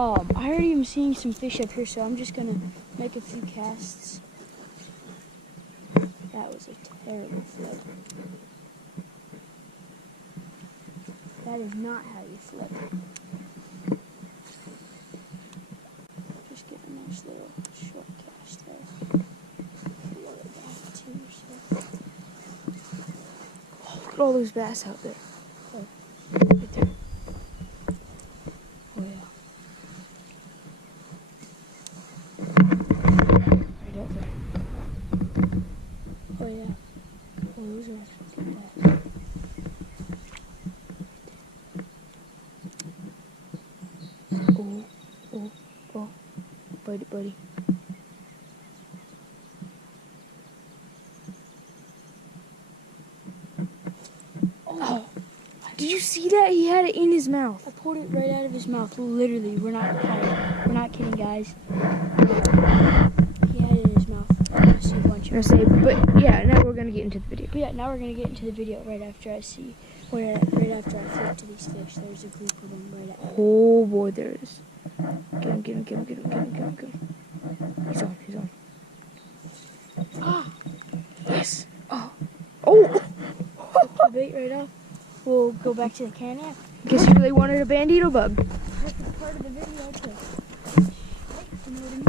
I already am seeing some fish up here, so I'm just gonna make a few casts. That was a terrible flip. That is not how you flip. Just get a nice little short cast there. Lower it back too, so. Oh, look at all those bass out there. Oh. Right there. Oh yeah. Right out there. Oh yeah. Oh, those are good bass. Oh. Buddy, buddy. Oh. Did you see that? He had it in his mouth. I pulled it right out of his mouth. Literally, we're not kidding, guys. He had it in his mouth. I see a bunch of them. But yeah, now we're gonna get into the video. But yeah, now we're gonna get into the video right after I see, right after I flip to these fish. There's a group of them right at. Oh boy, there is. Get him. He's on. Ah, Yes. Oh. the bait right off. We'll go back to the can. Guess you really wanted a bandito bug. That's part of the video too. You know what I mean?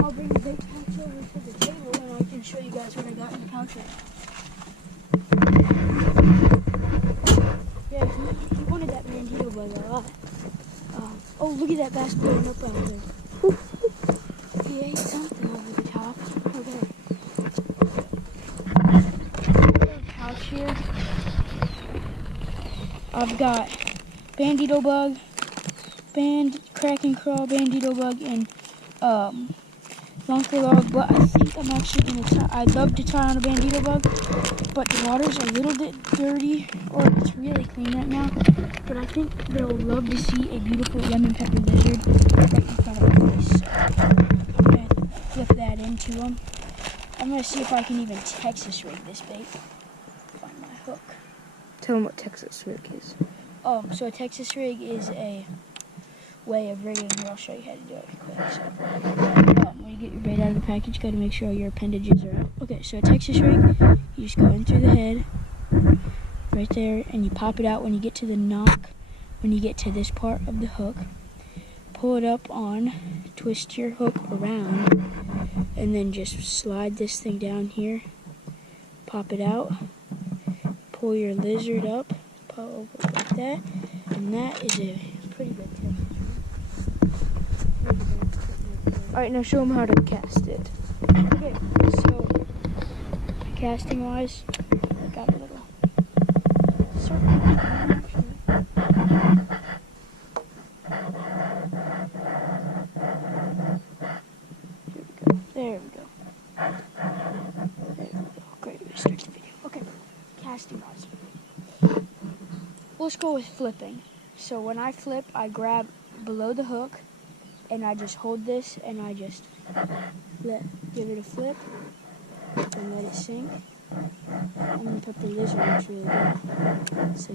I'll bring the bait pouch over to the table and I can show you guys what I got in the pouch. Yeah, he wanted that bandito bug a lot. Oh, look at that bass blowing up out there. He ate something over the top. Okay. Pouch here. I've got bandito bug, crack and crawl bandito bug, and lunker log. But I think I'm actually gonna try. I'd love to try on a bandito bug, but the water's a little bit dirty, or it's really clean right now. But I think they'll love to see a beautiful lemon pepper lizard right in front of their face. I'm gonna flip that into them. I'm gonna see if I can even Texas rig this bait. Find my hook. Tell him what Texas rig is. So a Texas rig is a way of rigging. Here, I'll show you how to do it quick. So, when you get your bait out of the package, you got to make sure all your appendages are out. Okay, so a Texas rig, you just go in through the head, right there, and you pop it out when you get to the knock, when you get to this part of the hook. Pull it up on, twist your hook around, and then just slide this thing down here, pop it out, pull your lizard up, pull over like that, and that is a pretty good tip. Alright, now show him how to cast it. Okay, so casting wise, I got a little circle. There we go. Great, we start the video. Okay, casting wise. Let's go with flipping. So when I flip, I grab below the hook and I just hold this and I just give it a flip and let it sink. And then pepper lizard looks really good. So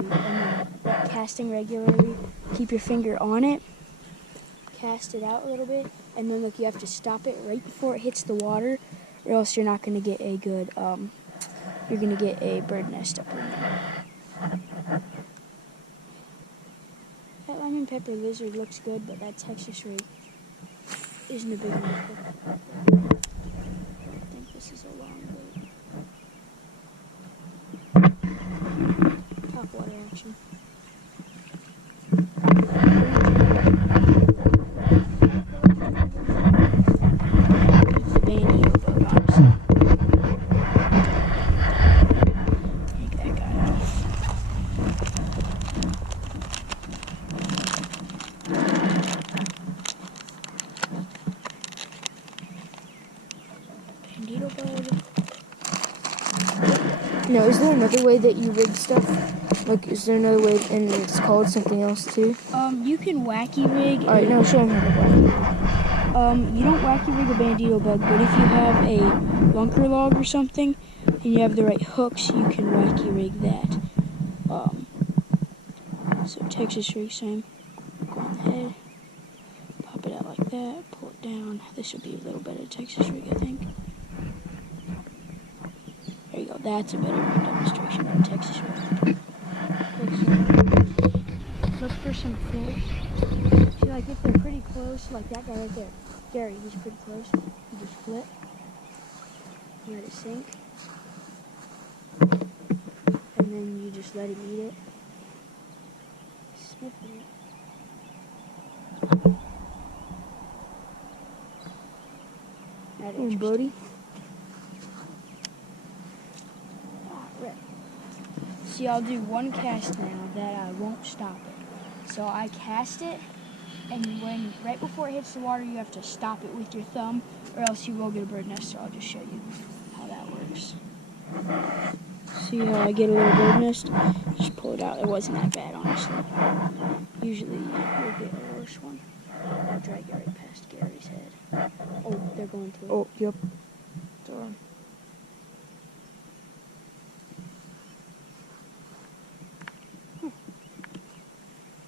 casting regularly, keep your finger on it, cast it out a little bit, and then look, you have to stop it right before it hits the water, or else you're not going to get a good, you're going to get a bird nest up in there. That lemon pepper lizard looks good, but that Texas rig isn't a big enough. I think this is a long bait. Top water action. Bandito bug, honestly. Take that guy off. Bandito bug. Now, is there another way that you rig stuff? Like, is there another way and it's called something else too? You can wacky rig. Alright, now show him how to wacky. You don't wacky rig a bandito bug, but if you have a lunker log or something, and you have the right hooks, you can wacky rig that. So Texas rig, same. Go on the head. like that, pull it down. This would be a little better Texas rig, I think. There you go, that's a better demonstration of Texas rig. Look for some fish. See, like if they're pretty close, like that guy right there, Gary, he's pretty close. You just flip, let it sink, and then you just let him eat it. Sniffing it. That Hey, interesting. buddy. See, I'll do one cast now that I won't stop it. So I cast it, and when right before it hits the water, you have to stop it with your thumb, or else you will get a bird nest. So I'll just show you how that works. See how I get a little bird nest? Just pull it out. It wasn't that bad, honestly. Usually you'll get a worse one. I'll drag it right past Gary's head. Oh, they're going through. Oh, yep. Darn.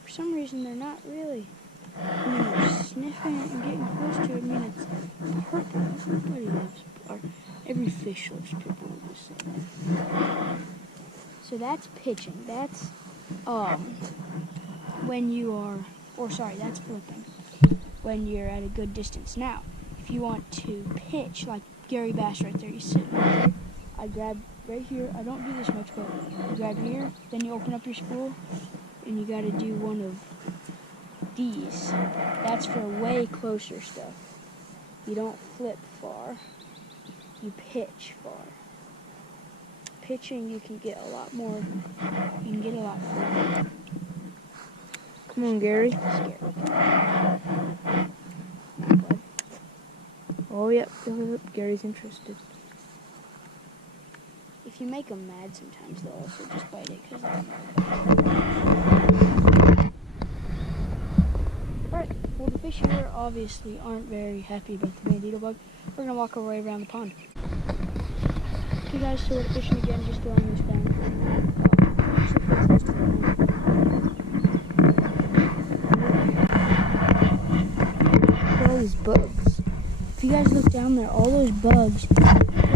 For some reason, they're not really, sniffing it and getting close to it. I mean, it's purple. Everybody loves, or every fish loves purple. So that's pitching. That's when you are, or sorry, that's flipping. When you're at a good distance. Now, if you want to pitch, like Gary Bass right there, you sit right there. I grab right here. I don't do this much, but you grab here, then you open up your spool, and you got to do one of these. That's for way closer stuff. You don't flip far. You pitch far. Pitching, you can get a lot more. You can get a lot more. Come on, Gary. Scary. Oh, yep. Gary's interested. If you make them mad, sometimes they'll also just bite it because Alright, well the fish here obviously aren't very happy about the bandito bug. We're going to walk our way around the pond. Okay guys, so we're fishing again just along this bank. Look at all these bugs. If you guys look down there, all those bugs, I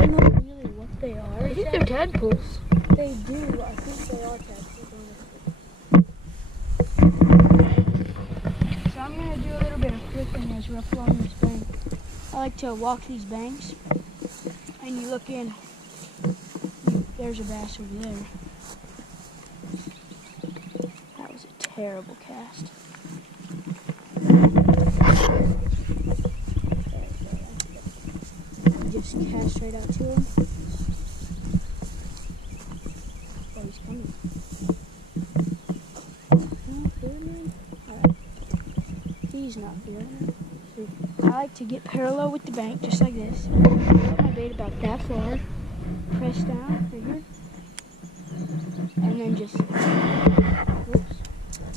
don't know really what they are. I think they're tadpoles. They do. I think they are tadpoles, honestly. So I'm going to do a little bit of flipping as we're up along this bank. I like to walk these banks, and you look in. There's a bass over there. That was a terrible cast. Just cast right out to him. Oh, he's coming. Not feeling it. Alright. He's not feeling it. So I like to get parallel with the bank, just like this. Put my bait about that far. Press down right here. And then just. Whoops.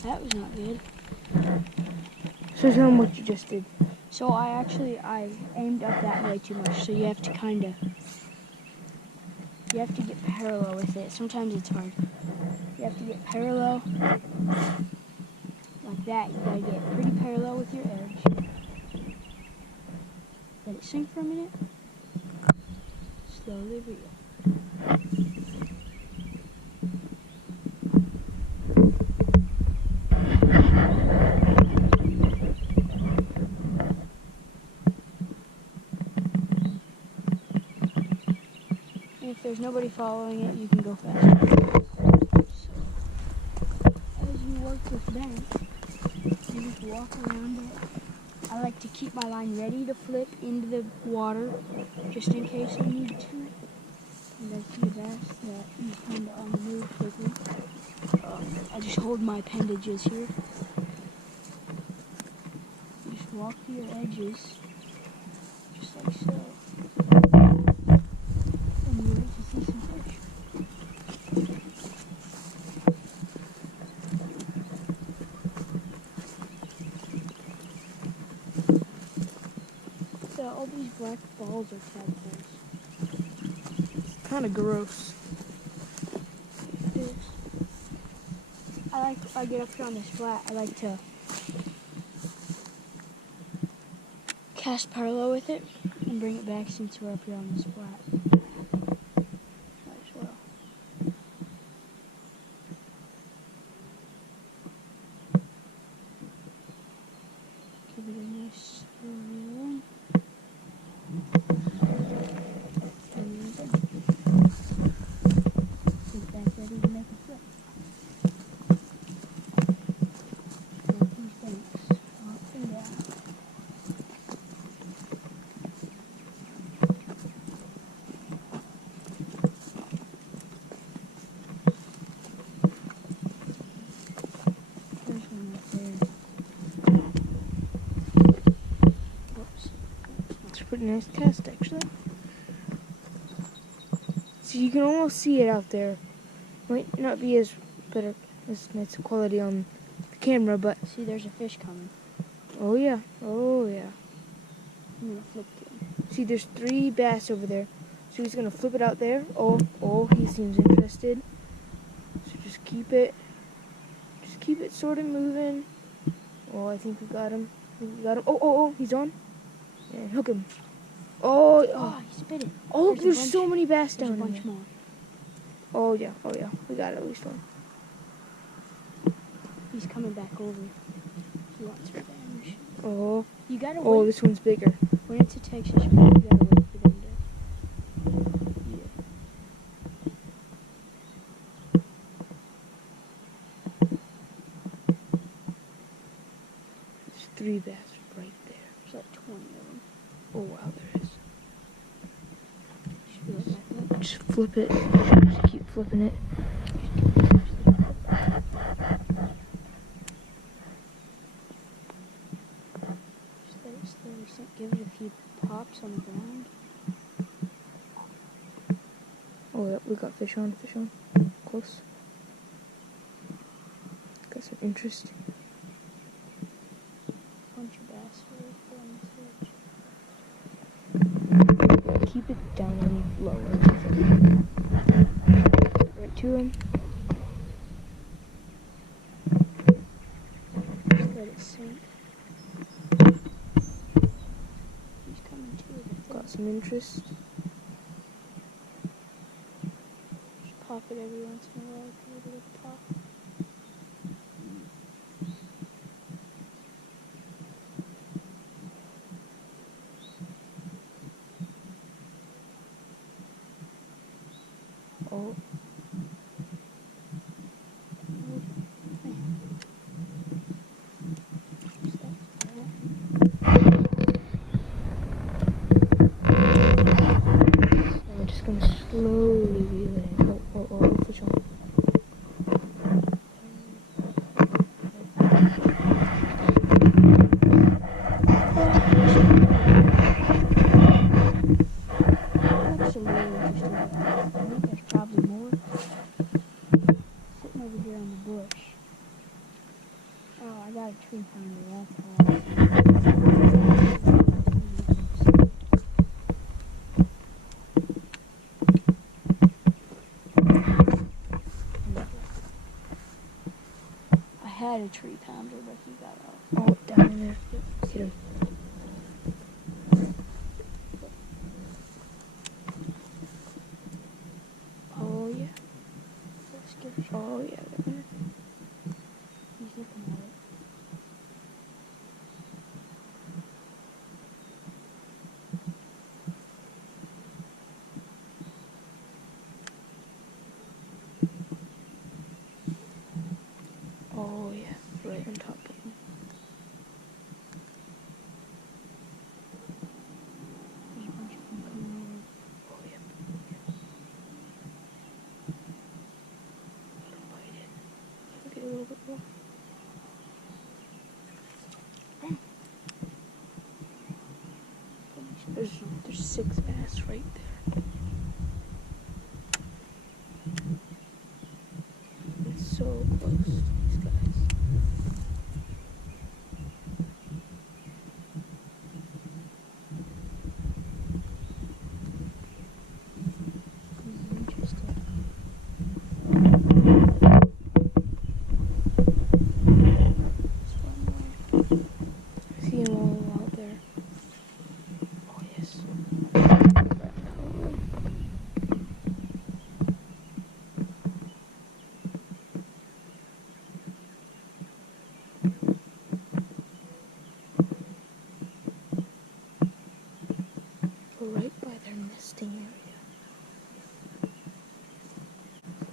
That was not good. So tell them what you just did. So I aimed up that way too much, so you have to get parallel with it. Sometimes it's hard. You have to get parallel like that. You gotta get pretty parallel with your edge. Let it sink for a minute. Slowly reel. If there's nobody following it, you can go faster. So, as you work this bank, you just walk around it. I like to keep my line ready to flip into the water, just in case I need to. And I see a bass that is kind of on the move quickly. I just hold my appendages here. Just walk to your edges, just like so. So all these black balls are tadpoles. Kind of gross. It is. If I get up here on this flat, I like to cast parallel with it and bring it back since we're up here on the splat. Might as well. Give it a nice reel. Get back ready to make a flip. Flip these banks up and down. There's one right there. Whoops. It's a pretty nice cast, actually. So you can almost see it out there. Might not be as better as nice quality on the camera, but See, there's a fish coming. oh yeah, oh yeah. I'm gonna flip to him. See, there's 3 bass over there. So he's gonna flip it out there. Oh, he seems interested. So just keep it sort of moving. Oh, I think we got him. Oh, he's on. And hook him. Oh, He spit it. oh, there's a there's bunch- so many bass There's a down bunch there. more. Oh yeah, we got at least one. He's coming back over. He wants revenge. Oh, You gotta oh, wait. this one's bigger. When it's a Texas rig, you gotta wait for them to. Yeah. There's 3 bass right there. There's like 20 of them. Oh wow, there is. Should we let that go? Just flip it. Just keep flipping it. Just let it slowly sink. Give it a few pops on the ground. Oh yeah, we got fish on. Close. Got some interest. Bunch of bass right on the edge. Keep it down any lower. Right to him. Just let it sink. He's coming to it. Got some interest. Just pop it every once in a while. Give it a little pop. Oh, I'm just gonna slowly reel it in. Oh, fish on. That's a really interesting. I think there's probably more sitting over here on the bush. Oh, I got a tree pounder. That's all. I had a tree pounder, but he got out. Oh, down in there. Get him. Oh yeah. Let's give a shot. Oh yeah. That one. He's looking at it. Oh yeah. Right on top of him. There's a bunch of them coming over. Oh yeah. Let him bite it. Get a little bit more. There's 6 bass right there. It's so close to these guys. This is interesting. There's one more. I see them all out there. right by their nesting area.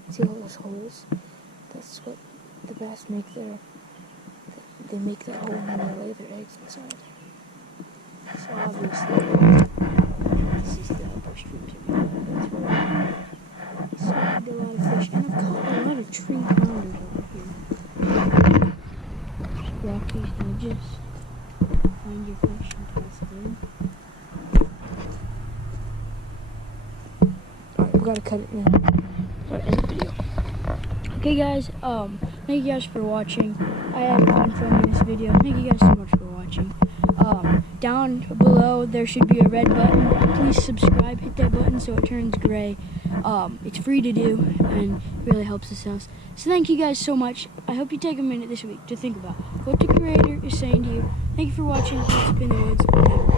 See all those holes? That's what the bass make they make that hole and then they lay their eggs inside. So obviously, this is the upper streams of Minnesota. So I get a lot of fish, and I've caught a lot of tree pounders over here. Rockies, and just find your fish and toss it in. Alright, we gotta cut it now. Gotta end the video. Okay guys, thank you guys for watching. I had fun filming this video. Thank you guys so much for watching. Down below there should be a red button. Please subscribe, hit that button so it turns gray. It's free to do and it really helps us out. So thank you guys so much. I hope you take a minute this week to think about what the creator is saying to you. Thank you for watching. It's been the Woods.